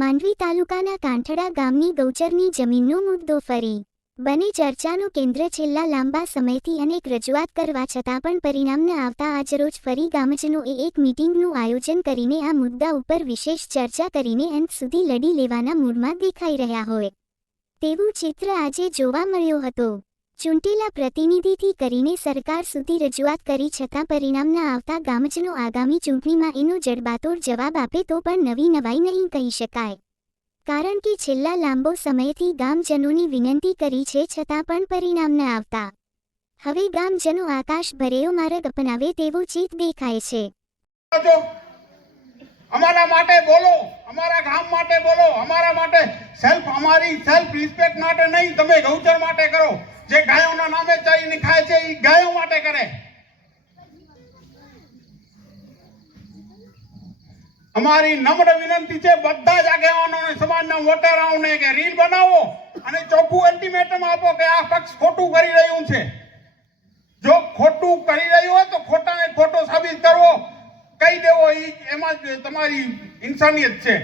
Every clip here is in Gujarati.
માંડવી તાલુકાના કાંઠડા ગામની ગૌચરની જમીનનો મુદ્દો ફરી બની ચર્ચાનું કેન્દ્ર છેલ્લા લાંબા સમયથી અનેક રજૂઆત કરવા છતાં પણ પરિણામ ન આવતા આજરોજ ફરી ગામજનોએ એક મીટિંગનું આયોજન કરીને આ મુદ્દા ઉપર વિશેષ ચર્ચા કરીને અંત સુધી લડી લેવાના મૂડમાં દેખાઈ રહ્યા હોય તેવું ચિત્ર આજે જોવા મળ્યો હતો। ચૂંટેલા પ્રતિનિધિથી કરીને સરકાર સુધી રજૂઆત કરી છતાં પરિણામ ન આવતા ગામજનો આગામી ચૂંટણીમાં એનો જડબાતોડ જવાબ આપે તો પણ નવી નવાઈ નહીં કહી શકાય, કારણ કે છેલ્લા લાંબો સમયથી ગામજનોની વિનંતી કરી છે છતાં પણ પરિણામ ન આવતા હવે ગામજનો આકાશ ભરેયો માર્ગ અપનાવે તેવો ચિત દેખાય છે। અમારા માટે બોલો, અમારા ગામ માટે બોલો, અમારા માટે અમારી સેલ્ફ રિસ્પેક્ટ માટે નહીં, તમે ગૌચર માટે કરો। જે ગાયોના નામે ચાઈને ખાય છે એ ગાયો માટે કરે। અમારી નમ્ર વિનંતી છે બધા જ આગેવાનોને, સમાજના વોટરોને કે રીલ બનાવો અને ચોખ્ખું અલ્ટિમેટમ આપો કે આ પક્ષ ખોટું કરી રહ્યું છે। જો ખોટું કરી રહ્યું હોય તો ખોટાને ખોટો સાબિત કરવો, કહી દેવો, એમાં જ તમારી ઇન્સાનિયત છે।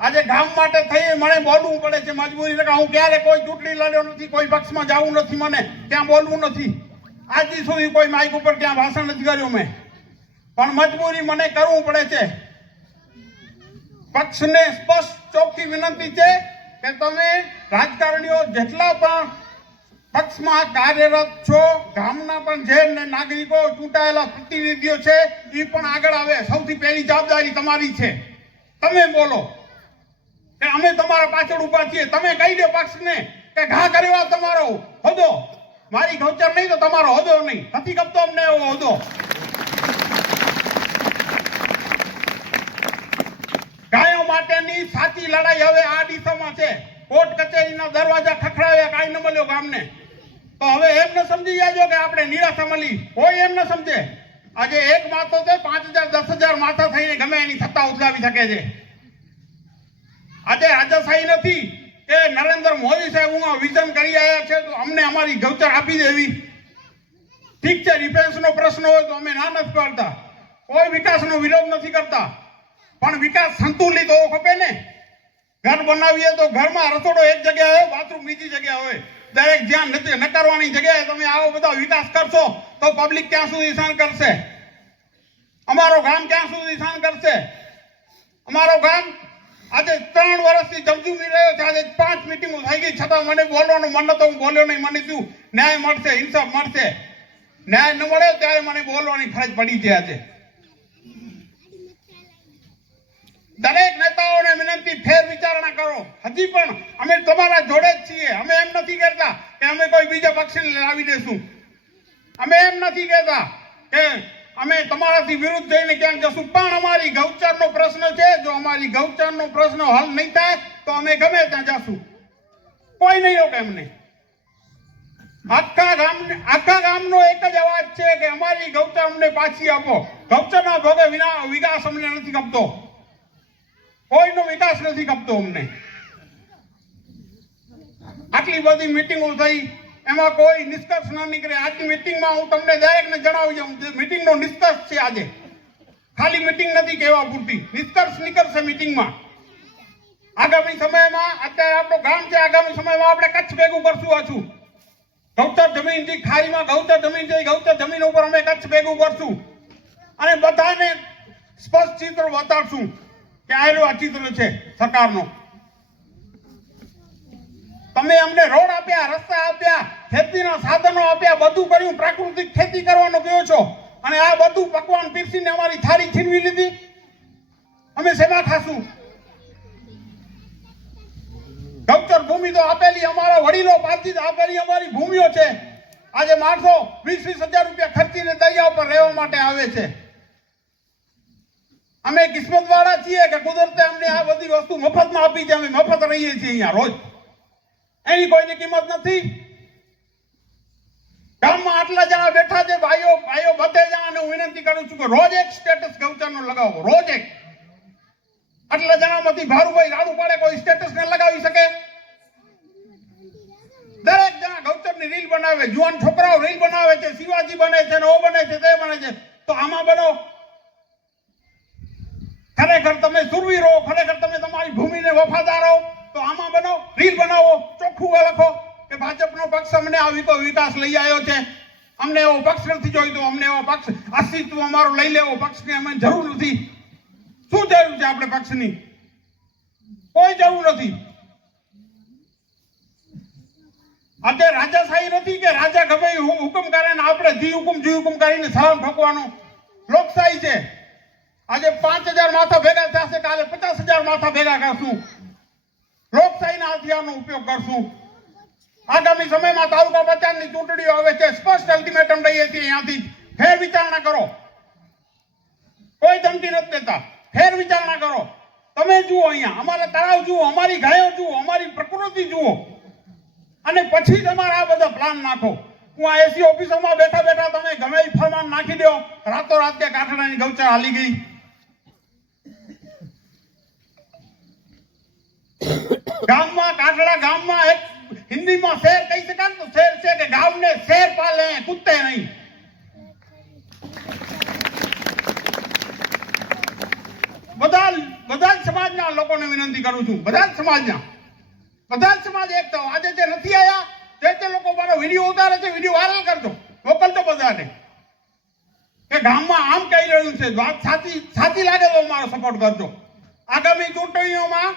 આજે ગામ માટે થઈ મને બોલવું પડે છે મજબૂરી, હું ક્યારે કોઈ ચૂંટણી લડ્યો નથી, કોઈ પક્ષમાં જવું નથી, મને ત્યાં બોલવું નથી, આજ સુધી કોઈ માઇક ઉપર ત્યાં ભાષણ નથી કર્યું મેં, પણ મજબૂરી મને કરવું પડે છે। પક્ષને સ્પષ્ટ ચોખ્ખી વિનંતી છે કે તમે રાજકારણીઓ જેટલા પણ પક્ષમાં કાર્યરત છો, ગામના પણ જે નાગરિકો ચૂંટાયેલા પ્રતિનિધિઓ છે એ પણ આગળ આવે। સૌથી પહેલી જવાબદારી તમારી છે, તમે બોલો કે અમે તમારા પાછળ ઉભા છીએ। તમે કહી દો પક્ષને કે ઘા કર્યો તમારો હોદો, મારી ગૌચર નહીં તો તમારો હોદો નહીં, નથી ગમતો અમને એવો હોદો। ગાયો માટેની સાચી લડાઈ હવે આ દિશામાં છે। કોર્ટ કચેરીના દરવાજા ખખડાવ્યા, કાંઈ ન મળ્યો ગામને, તો હવે એમ ન સમજી જાજો કે આપણે નિરાશા મળી, કોઈ એમ ન સમજે। આજે એક માથો છે 5000 10,000 માથા થઈને ગમે એની સત્તા ઉઠાવી શકે છે। આજે રાજાશાહી નથી કે નરેન્દ્ર મોદી સાહેબ હું વિઝન કરી આવ્યા છે તો અમને અમારી ગૌચર આપી દેવી। ઠીક છે, ડિફેન્સનો પ્રશ્ન હોય તો અમે ના નથી પાડતા, કોઈ વિકાસનો વિરોધ નથી કરતા, પણ વિકાસ સંતુલિત હોવો ખપે ને। ઘર બનાવીએ તો ઘરમાં રસોડો એક જગ્યાએ હોય, બાથરૂમ બીજી જગ્યાએ હોય, દરેક જ્યાં નકારવાની જગ્યાએ તમે આવો બધા વિકાસ કરશો તો પબ્લિક ક્યાં સુધી સહન કરશે? અમારો ગામ ક્યાં સુધી સહન કરશે? અમારો ગામ આજે 3 વર્ષથી જમજુમી રહ્યો છે। આજે 5 મીટિંગો થઈ ગઈ છતાં મને બોલવાનું મન નતો, હું બોલ્યો નહીં। મને શું ન્યાય મળશે, ઇન્સાફ મળશે? ન્યાય ન મળે ત્યારે મને બોલવાની ફરજ પડી છે। આજે દરેક નેતાઓને વિનંતી, ફેર વિચારણા કરો। હજી પણ અમે તમારા જોડે જ છીએ। અમે એમ નથી કહેતા કે અમે કોઈ બીજા પક્ષને લાવી દેશું, અમે એમ નથી કહેતા કે અમે તમારાથી વિરુદ્ધ જઈને ક્યાંક જશું, પણ અમારી ગૌચરનો પ્રશ્ન છે। જો અમારી ગૌચરનો પ્રશ્ન હલ નહીં થાય તો અમે ગમે ત્યાં જશું, કોઈ નહીં રોકે અમને। આખા ગામનો એક જ અવાજ છે કે અમારી ગૌચર અમને પાછી આપો। ગૌચરના ભોગે વિકાસ અમને નથી ગમતો, કોઈનો વિકાસ નથી ગમતો અમને। આટલી બધી મીટિંગો થઈ, એમાં કોઈ નિષ્કર્ષ ન નીકળે। આજની મીટિંગમાં હું તમને દરેકને જણાવી દઉં, મીટિંગનો નિષ્કર્ષ છે આજે, ખાલી મીટિંગ નથી કહેવા પૂરતી, નિષ્કર્ષ નીકળશે મીટિંગમાં। આગામી સમયમાં, અત્યારે આપણું ગામ છે, આગામી સમયમાં આપણે કચ્છ ભેગું કરશું પાછું। ગૌચર જમીન જે ખાડીમાં ગૌચર જમીન છે, ગૌચર જમીન ઉપર અમે કચ્છ ભેગું કરશું અને બધાને સ્પષ્ટ ચિત્ર બતાડશું કે આ ચિત્ર છે સરકારનો। તમે અમને રોડ આપ્યા, રસ્તા આપ્યા, ખેતીના સાધનો આપ્યા, બધું કર્યું, પ્રાકૃતિક ખેતી કરવાનું કહો છો, અને આ બધું પકવાન પીરસીને અમારી થાળી છીનવી લીધી। અમે શેમાં ખાશું? ગૌચર ભૂમિ તો આપેલી, અમારા વડીલો પાસેથી આપેલી અમારી ભૂમિઓ છે। આજે માણસો 20,000 રૂપિયા ખર્ચીને દરિયા ઉપર રહેવા માટે આવે છે। અમે કિસ્મત વાળા છીએ કે કુદરતે અમને આ બધી વસ્તુ મફતમાં આપી છે, અમે મફત રહીએ છીએ અહીંયા રોજ, એની કોઈની કિંમત નથી। ગામમાં આટલા જણા બેઠા છે, ભાઈઓ બધે જણાને હું વિનંતી કરું છું કે રોજ એક સ્ટેટસ ગૌચરનો લગાવો, રોજ એક। આટલા જણામાંથી ભારુભાઈ રાડું પાડે કોઈ સ્ટેટસ ને લગાવી શકે? દરેક જણા ગૌચરની રીલ બનાવે, જુવાન છોકરાઓ રીલ બનાવે છે, શિવાજી બને છે, ઓ બને છે, તે બને છે, તો આમાં બનો। ખરેખર તમે સુરવીર હો, ખરેખર તમે તમારી ભૂમિને વફાદાર હો, તો આમાં બનો, રીલ બનાવો, ચોખ્ખું લખો કે ભાજપનો પક્ષ અમને આ વિકાસ લઈ આવ્યો છે, અમને એવો પક્ષ નથી જોઈતો, અમને એવો પક્ષ અસ્તિત્વ અમારું લઈ લેવો પક્ષની અમે જરૂર નથી. શું જરૂર છે આપણે પક્ષની? કોઈ જરૂર નથી. આજે રાજાશાહી નથી કે રાજા ગમે હુકમ કરે ને આપણે જી હુકમ કરીને સલામ ઠોકવાનો. લોકશાહી છે. આજે 5000 માથા ભેગા થશે, કાલે 50000 માથા ભેગા કરશું. લોકશાહીના હથિયારનો ઉપયોગ કરશું. આગામી સમયમાં તાલુકા પંચાયતની ચૂંટણીઓ આવે છે. સ્પષ્ટ અલ્ટિમેટમ દઈએ છીએ અહીંયાથી. ફેર વિચારણા કરો. કોઈ ધમકી નથી દેતા. ફેર વિચારણા કરો. તમે જુઓ, અહીંયા અમારા તળાવ જુઓ, અમારી ગાયો જુઓ, અમારી પ્રકૃતિ જુઓ, અને પછી તમારા આ બધા પ્લાન નાખો. હું આ એસી ઓફિસોમાં બેઠા બેઠા તમે ગમે એ ફરમાન નાખી દો, રાતોરાત કે કાઠડાની ગૌચર હાલી ગઈ. ગામમાં કાઠડા ગામમાં એક હિન્દીમાં શેર કહી શકાય તો શેર છે કે ગામ ને શેર પાલે કુત્તે નહીં. બધા જ સમાજના લોકોને વિનંતી કરું છું, બધા જ સમાજ એક થાવ. આજે જે નથી આયા તે લોકો મારો વિડીયો ઉતારે છે, વિડીયો વાયરલ કરજો, મોકલજો બધાને કે ગામમાં આમ કહી રહ્યું છે. વાત સાચી લાગે તો મારો સપોર્ટ કરજો. આગામી ચૂંટણીઓમાં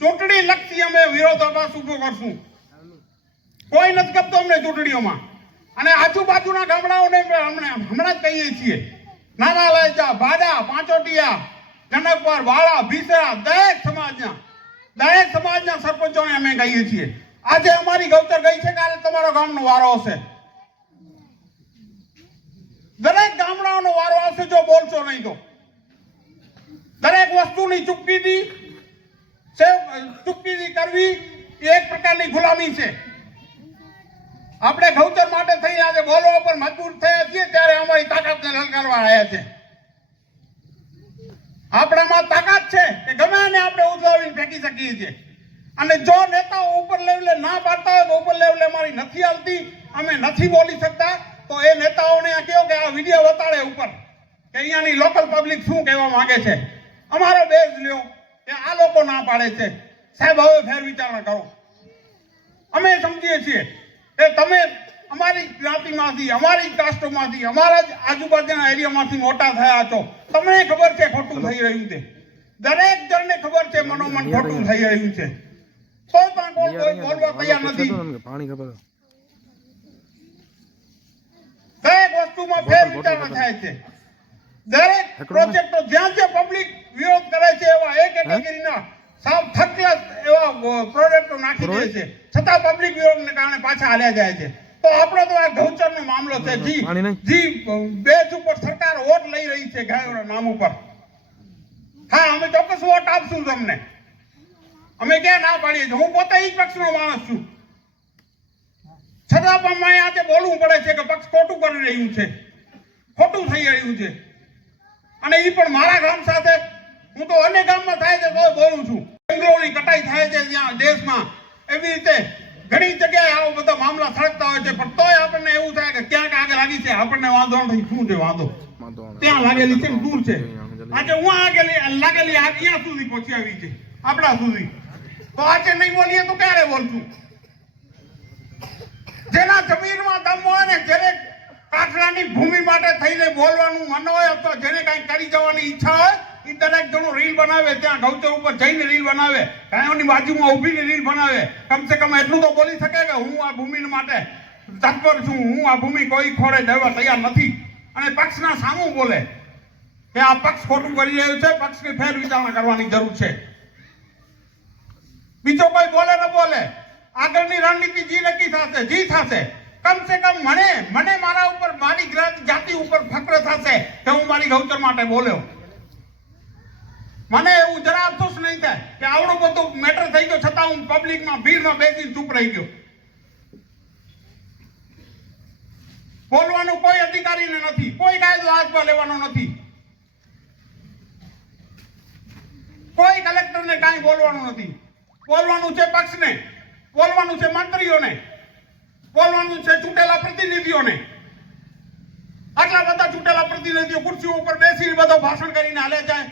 ચૂંટણી લક્ષી અમે વિરોધાભાસ ઉભો કરશું. કોઈ નથી કરતો અમને ચૂંટણીઓમાં. અને આજુબાજુના ગામડાઓને હમણાં જ કહીએ છીએ, નાના લાયચા, ભાડા, પાંચોટિયા, જનકપર, વાળા, ભીસરા, દરેક સમાજના સરપંચોને અમે કહીએ છીએ, આજે અમારી ગૌચર ગઈ છે, કાલે તમારો ગામનો વારો હશે. દરેક ગામડાઓનો વારો આવશે જો બોલશો નહીં તો. દરેક વસ્તુની ચૂકીદી કરવી એ એક પ્રકારની ગુલામી છે. આપણે ગૌચર માટે થઈને આજે બોલવા પર મજબૂર થયા છીએ, ત્યારે અમારી તાકાતને લલકારવા આવ્યા છે. આપણામાં તાકાત છે કે ગમે એને આપણે ઉઠાવીને ફેંકી શકીએ છીએ. અને જો નેતાઓ ઉપર લેવલે ના પાડતા હોય તો ઉપર લેવલે અમારી નથી આવતી, અમે નથી બોલી શકતા, તો એ નેતાઓને કહો કે આ વિડીયો બતાડે ઉપર કે અહીંયાની લોકલ પબ્લિક શું કહેવા માંગે છે. અમારો બેઝ લ્યો કે આ લોકો ના પાડે છે. સાહેબ, હવે ફેર વિચારણા કરો. અમે સમજીએ છીએ કે તમે અમારી જ્ઞાતિમાંથી, અમારી કાસ્ટમાંથી, અમારા જ આજુબાજુના એરિયામાંથી મોટા થયા છો. તમને ખબર છે ખોટું થઈ રહ્યું છે. દરેક જણને ખબર છે મનોમન ખોટું થઈ રહ્યું છે. કોઈ પણ કોઈ બોલવા તૈયાર નથી. દરેક વસ્તુમાં ફેર વિચારણા થાય છે. દરેક પ્રોજેક્ટો જ્યાં પબ્લિક વિરોધ કરે છે એવા એક કેટેગરીના સાવ થકલા એવા પ્રોજેક્ટો નાખી દે છે, છતાં પબ્લિક વિરોધને કારણે પાછા હાલ્યા જાય છે. તો આપણો તો આ ગૌચરનો મામલો છે. જી બેઝ ઉપર સરકાર વોટ લઈ રહી છે ગાયોના નામ ઉપર. હા, અમે ચોક્કસ વોટ આપશું તમને. અમે ક્યાં ના પાડીએ છીએ? હું પોતે એ જ પક્ષનો માણસ છું, છતાં પણ મને આજે બોલવું પડે છે કે પક્ષ ખોટું કરી રહ્યું છે, ખોટું થઈ રહ્યું છે. અને એ પણ મારા ગામ સાથે. હું તો અનેક ગામમાં થાય છે તો બોલું છું. જંગલોની કટાઈ થાય છે ત્યાં દેશમાં, એવી રીતે ઘણી જગ્યાએ આવો બધા મામલા સળગતા હોય છે, પણ તોય આપણને એવું થાય કે ક્યાંક આગળ લાગી છે, આપણને વાંધો નથી. શું છે વાંધો? ત્યાં લાગેલી છે, દૂર છે. આજે હું લાગેલી અહીંયા સુધી પહોંચી આવી છે, આપણા સુધી. તો આજે નહીં બોલીએ તો ક્યારે બોલશું? જેના જમીનમાં દમ હોય ને, જેને કાઠલાની ભૂમિ માટે થઈને બોલવાનું મન હોય, અથવા જેને કઈ કરી જવાની ઈચ્છા હોય, એ દરેક જણો રીલ બનાવે, ત્યાં ગૌચર ઉપર જઈને રીલ બનાવે, ગાયોની બાજુમાં ઊભીને રીલ બનાવે. કમસે કમ એટલું તો બોલી શકે કે હું આ ભૂમિ માટે તત્પર છું, હું આ ભૂમિ કોઈ ખોડે દેવા તૈયાર નથી. અને પક્ષના સામું બોલે કે આ પક્ષ ખોટું કરી રહ્યું છે, પક્ષની ફેર વિચારણા કરવાની જરૂર છે. બીજો કોઈ બોલે ન બોલે, આગળની રણનીતિ જી નક્કી થશે, જી થશે. કમસે કમ મને મારા ઉપર, મારી જાતિ ઉપર ફક્ર થશે કે હું મારી ગૌચર માટે બોલ્યો. મને એવું જરા અફસોસ નહીં થાય કે આવડું બધું મેટર થઈ ગયો, છતાં હું પબ્લિકમાં ભીડમાં બેસીને ચૂપ રહી ગયો. બોલવાનું કોઈ અધિકારીને નથી, કોઈ કાયદો હાથમાં લેવાનો નથી, કોઈ કલેક્ટરને કાંઈ બોલવાનું નથી. બોલવાનું છે પક્ષને, બોલવાનું છે મંત્રીઓને, બોલવાનું છે ચૂંટેલા પ્રતિનિધિઓને. આટલા બધા ચૂંટેલા પ્રતિનિધિઓ ખુરશીઓ ઉપર બેસીને બધો ભાષણ કરીને હાલે જાય,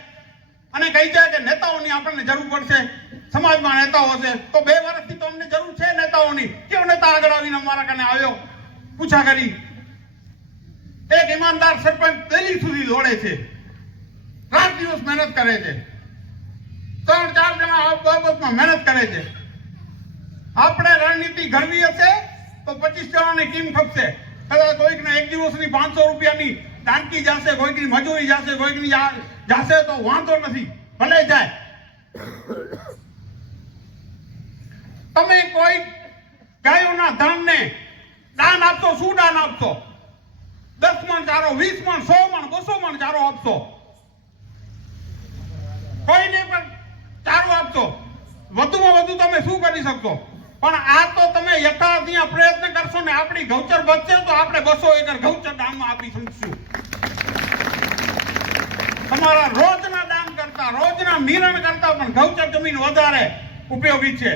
અને કહી જાય કે નેતાઓની આપણને જરૂર પડશે, સમાજમાં નેતાઓ છે, તો 2 વર્ષથી તો અમને જરૂર છે નેતાઓની. કેવો નેતા આગળ આવીને અમારા કને આવ્યો પૂછા કરી? એક ઈમાનદાર સરપંચ દિલ્હી સુધી દોડે છે, રાત દિવસ મહેનત કરે છે, 3-4 જણા આ બાબતમાં મહેનત કરે છે. આપણે રણનીતિ ઘડવી હશે તો 25 જણાની ટીમ ખપશે. કદાચ કોઈકને એક દિવસની 500 રૂપિયાની ટાંકી જશે, કોઈકની મજૂરી જશે, કોઈકની જશે તો વાંધો નથી, ભલે જાય. તમે કોઈ ગાયોના ધનને દાન આપશો, શું દાન આપશો? 10 મણ ચારો, 20 મણ, 100 મણ, 200 મણ ચારો આપશો, કોઈને પણ ચારો આપશો. વધુમાં વધુ તમે શું કરી શકશો? પણ આ તો તમે યથાર્થીય પ્રયત્ન કરશો ને આપણી ગૌચર બચશે તો આપણે 200 એકર ગૌચર દાનમાં આપી શકશું. તમારા રોજના દાન કરતા, રોજના નિરણ કરતા પણ ગૌચર જમીન વધારે ઉપયોગી છે.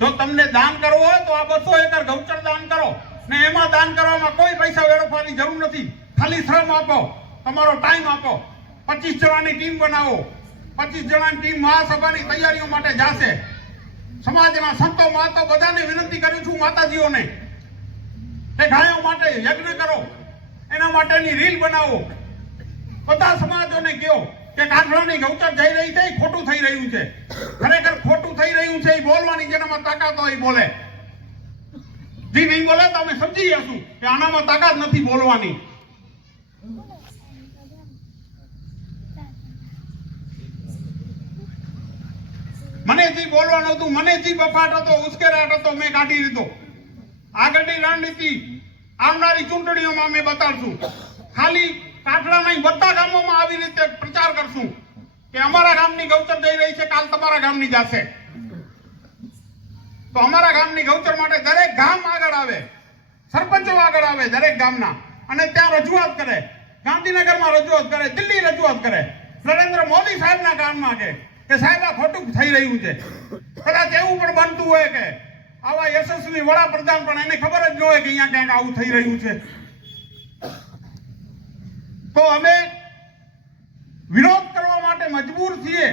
જો તમને દાન કરવું હોય તો આ 200 એકર ગૌચર દાન કરો, ને એમાં દાન કરવામાં કોઈ પૈસા વેડફવાની જરૂર નથી. ખાલી શ્રમ આપો, તમારો ટાઈમ આપો. 25 જણાની ટીમ બનાવો. 25 જણાની ટીમ મહાસભાની તૈયારીઓ માટે જશે. સમાજના સંતો મહંતો બધાને વિનંતી કરું છું, માતાજીઓને, કે ગાયો માટે યજ્ઞ કરો, એના માટેની રીલ બનાવો. બધા સમાજોને કહો કે કાંઠળાની ગૌચર જઈ રહી છે, એ ખોટું થઈ રહ્યું છે. ખરેખર ખોટું થઈ રહ્યું છે એ બોલવાની, જેનામાં તાકાત હોય બોલે. જે નહીં બોલે તો અમે સમજી જશું કે આનામાં તાકાત નથી બોલવાની. મને જે બોલવાનું હતું, મને જે બફાટ હતો, ઉશ્કેરાટ હતો, મેં કાઢી લીધો. આગળની રણનીતિ આવનારી ચૂંટણીઓમાં અમે બતાડશું. ખાલી કાઠડા નહીં, બધા ગામોમાં આવી રીતે પ્રચાર કરશું કે અમારા ગામની ગૌચર જઈ રહી છે, કાલ તમારા ગામની જશે. તો અમારા ગામની ગૌચર માટે દરેક ગામ આગળ આવે, સરપંચો આગળ આવે દરેક ગામના, અને ત્યાં રજૂઆત કરે. ગાંધીનગરમાં રજૂઆત કરે, દિલ્હી રજૂઆત કરે, નરેન્દ્ર મોદી સાહેબના ગામમાં કે સાહેબ આ ખોટું થઈ રહ્યું છે. કદાચ એવું પણ બનતું હોય કે આવા યશસ્વી વડાપ્રધાન પણ એને ખબર જ ન હોય કે અહીંયા ક્યાંક આવું થઈ રહ્યું છે. તો અમે વિરોધ કરવા માટે મજબૂર છીએ.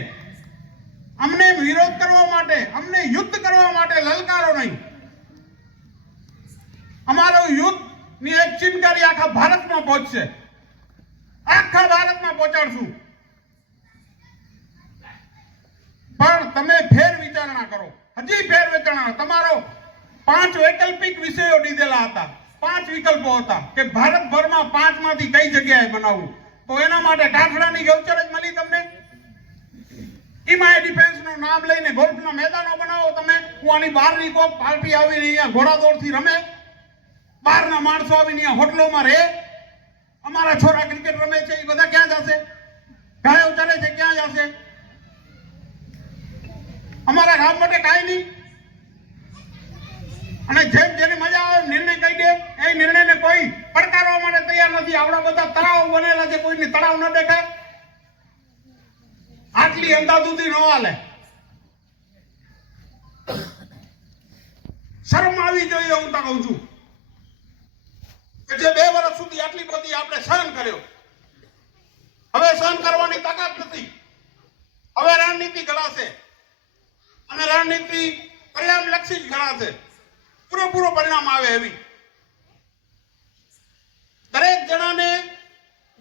અમને વિરોધ કરવા માટે, અમને યુદ્ધ કરવા માટે લલકારો નહીં. અમારો યુદ્ધની એક ચિનકારી આખા ભારતમાં પહોંચશે, આખા ભારતમાં પહોંચાડશું. પણ તમે ફેર વિચારણા કરો, હજી ફેર વિચારણા. તમારો 5 વૈકલ્પિક વિષયો દીધેલા હતા, 5 વિકલ્પો હતા કે ભારતભરમાં 5 માંથી કઈ જગ્યાએ બનાવવું. તો એના માટે કાઠડાની ગૌચર જ મળી તમને. ઈમાય ડિફેન્સ નું નામ લઈને ગોલ્ફના મેદાનો બનાવો તમે. હું આની બહારની કોક પાર્ટી આવીને અહીંયા ઘોડાદોડથી રમે, બહારના માણસો આવીને અહીંયા હોટલોમાં રહે. અમારા છોરા ક્રિકેટ રમે છે, એ બધા ક્યાં જશે? ગાયો ચરે છે, ક્યાં જશે? અમારા ગામ માટે કાંઈ નહીં. અને જેમ જેની મજા આવે નિર્ણય કહી દે, એ નિર્ણયને કોઈ પડકારવા માટે તૈયાર નથી. આવડા બધા તળાવ બનેલા છે, કોઈને તળાવ ન દેખાય? આટલી અંધાધૂંધી ન હાલે. શરમ આવી જોઈએ. હું તો કહું છું કે જે 2 વર્ષ સુધી આટલી બધી આપણે સહન કર્યો, હવે સહન કરવાની તાકાત નથી. હવે રણનીતિ ઘડાશે, અને રણનીતિ પરિણામલક્ષી જ ઘડાશે. પૂરેપૂરો પરિણામ આવે એવી. દરેક જણાને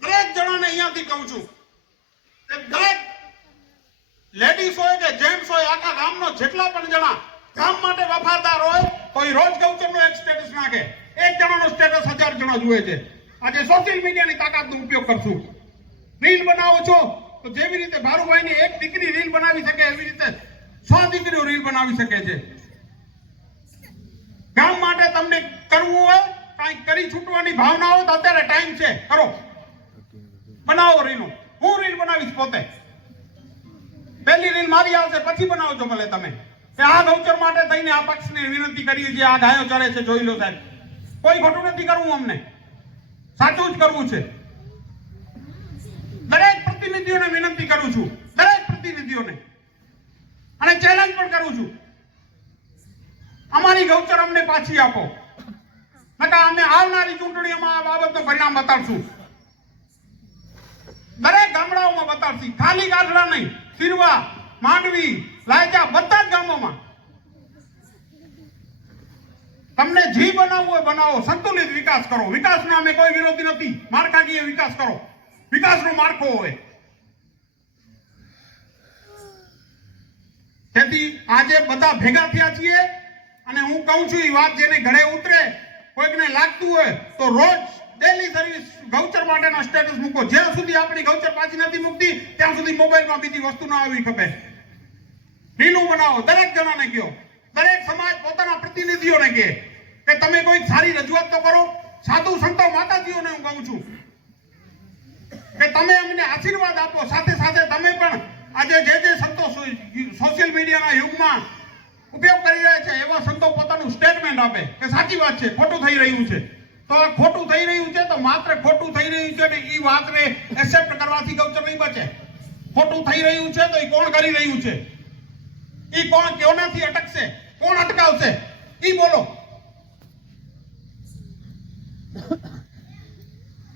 અહીંયાથી કહું છું કે દરેક લેડીઝ હોય કે જેન્ટ્સ હોય, આખા ગામનો જેટલા પણ જણા કામ માટે વફાદાર હોય, કોઈ રોજ ગૌચરનો એક સ્ટેટસ નાખે. 1 જણાનો સ્ટેટસ 1000 જણા જુએ છે. આજે સોશિયલ મીડિયાની તાકાતનો ઉપયોગ કરશું. રીલ બનાવો છો તો જેવી રીતે ભારુભાઈની એક દીકરી રીલ બનાવી શકે, એવી રીતે 100 દીકરીઓ રીલ બનાવી શકે છે. ગામ માટે તમને કરવું હોય, કાંઈક કરી છૂટવાની ભાવના હોય તો અત્યારે ટાઈમ છે, કરો, બનાવો રીલો. હું રીલ બનાવીશ પોતે. પહેલી રીલ મારી આવશે, પછી બનાવજો ભલે તમે કે આ ગૌચર માટે થઈને આ પક્ષને વિનંતી કરીએ છીએ, આ ગાયો ચરે છે, જોઈ લો સાહેબ. કોઈ ખોટું નથી કરવું, અમને સાચું જ કરવું છે. દરેક પ્રતિનિધિઓને વિનંતી કરું છું, દરેક પ્રતિનિધિઓને, અને ચેલેન્જ પણ કરું છું, અમારી ગૌચર અમને પાછી આપો, નકા અમે આવનારી ચૂંટણીઓમાં આ બાબતનું પરિણામ બતાડશું. દરેક ગામડાઓમાં બતાડશી, ખાલી ગાઢડા નહીં, સિરવા, માંડવી, લાયજા, બધા જ ગામોમાં તમને જી બનાવવું હોય બનાવો, સંતુલિત વિકાસ કરો. વિકાસના અમે કોઈ વિરોધી નથી, માળખાકીય વિકાસ કરો, વિકાસનો માળખો હોય. તેથી આજે બધા ભેગા થયા છીએ અને હું કહું છું એ વાત જેને ઘરે ઉતરે, કોઈકને લાગતું હોય તો રોજ ડેલી સર્વિસ ગૌચર માટેના સ્ટેટસ મૂકો. જ્યાં સુધી આપણી ગૌચર પાછી નથી મૂકતી ત્યાં સુધી મોબાઈલમાં બીજી વસ્તુ ના આવી ખપે. રીલું બનાવો, દરેક જણાને કહો, દરેક સમાજ પોતાના પ્રતિનિધિઓને કહે કે તમે કોઈ સારી રજૂઆત તો કરો. સાધુ સંતો માતાજીઓને હું કહું છું કે તમે અમને આશીર્વાદ આપો. સાથે સાથે તમે પણ આજે જે સંતો સોશિયલ મીડિયાના યુગમાં ઉપયોગ કરી રહ્યા છે એવા સંતો પોતાનું સ્ટેટમેન્ટ આપે કે સાચી વાત છે, ખોટું થઈ રહ્યું છે. તો આ ખોટું થઈ રહ્યું છે તો માત્ર ખોટું થઈ રહ્યું છે ને એ વાતને એક્સેપ્ટ કરવાથી ગૌચર નહીં બચે. ખોટું થઈ રહ્યું છે તો એ કોણ કરી રહ્યું છે, એ કોણ કોનાથી અટકશે, કોણ અટકાવશે, એ બોલો.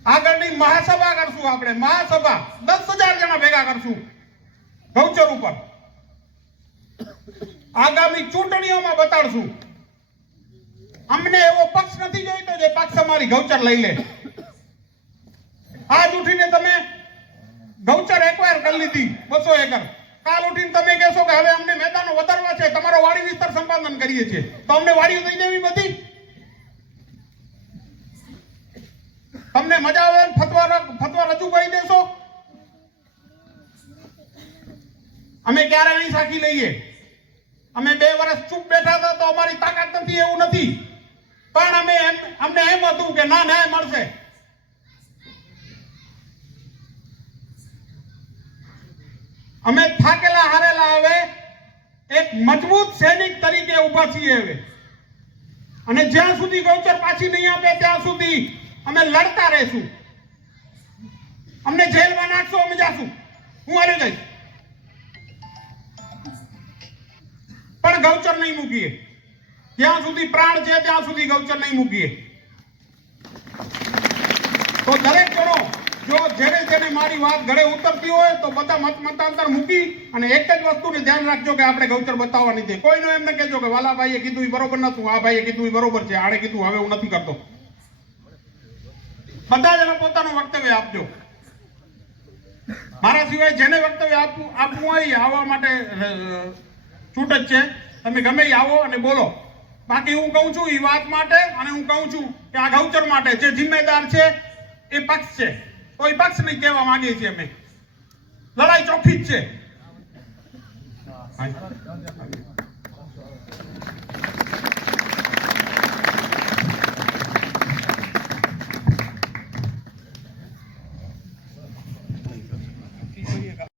આગળની મહાસભા કરશું આપણે, મહાસભા 10,000 જણા ભેગા કરશું ગૌચર ઉપર. આગામી ચૂંટણીઓમાં બતાડશું. અમને એવો પક્ષ નથી જોઈતો જે પક્ષ અમારી ગૌચર લઈ લે. આજ ઉઠીને તમે ગૌચર એક્વાયર કરી લીધી 200 એકર, કાલ ઉઠીને તમે કહેશો કે હવે અમને મેદાનો વધારવા છે, તમારો વાડી વિસ્તાર સંપાદન કરીએ છીએ, તો અમને વાડીઓ દઈ દેવી બધી? તમને મજા આવે ફતવા રજૂ કરી દેશો? અમે ક્યારે નહીં સાખી લઈએ. અમે 2 વર્ષ ચૂપ બેઠા હતા તો અમારી તાકાત નથી એવું નથી, પણ અમને એમ હતું કે ના ન્યાય મળશે. અમે થાકેલા હારેલા હવે એક મજબૂત સૈનિક તરીકે ઉભા છીએ હવે. અને જ્યાં સુધી ગૌચર પાછી નહીં આપે ત્યાં સુધી અમે લડતા રહીશું. અમને જેલમાં નાખશો, અમે જાશું, હું હારી જઈશ, પણ ગૌચર નહીં મૂકીએ. જ્યાં સુધી પ્રાણ છે ત્યાં સુધી ગૌચર નહીં મૂકીએ. તો દરેક જણો જો જેને મારી વાત ઘરે ઉતરતી હોય તો બધા મતાંતર મૂકી અને એક જ વસ્તુને ધ્યાન રાખજો કે આપણે ગૌચર બતાવવાની છે. કોઈનો એમને કહેજો કે વાલાભાઈએ કીધું એ બરોબર નતું, આ ભાઈએ કીધું એ બરોબર છે, આણે કીધું હવે હું નથી કરતો. બધા જણા પોતાનું વક્તવ્ય આપજો. મારા સિવાય જેને વક્તવ્ય આપવું હોય આવવા માટે છૂટ જ છે. તમે ગમે આવો અને બોલો. બાકી હું કહું છું એ વાત માટે અને હું કહું છું કે આ ગૌચર માટે જે જિમ્મેદાર છે એ પક્ષ છે. કોઈ પક્ષ નહીં કહેવા માંગીએ છીએ અમે. લડાઈ ચોખ્ખી જ છે.